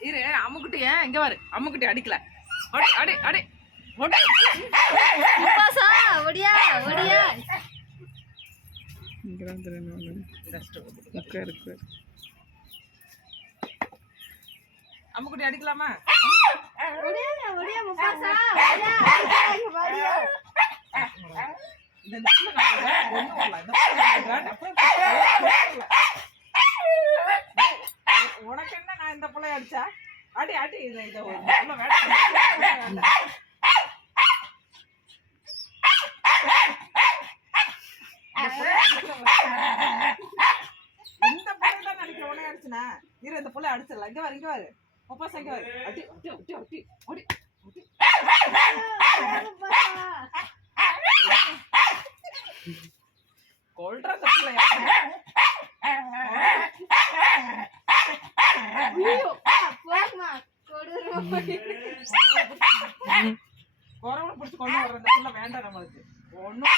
இரு அம்முக்குட்டி இங்க பாரு அம்முக்குட்டி அடிக்கல அடி அடி அடி ஒடியா ஒடியா அம்முக்குட்டி அடிக்கலாமா உனக்கு என்ன நான் இந்த பிள்ளைய அடிச்சா அடி அடி இந்த பிள்ளை தான் நினைக்கிறேன் உடனே அடிச்சுனா இரு இந்த பிள்ளை அடிச்சிடலாம் இங்க வரு இங்க வரு முப்பாசா இங்க வரு அடி அடி அடி அடி அடி கொல்ற பிள்ளைய கொரவனை பிடிச்சு கொண்டு வர்ற இந்த பிள்ளை வேண்டாம் நம்மளுக்கு ஒன்னும்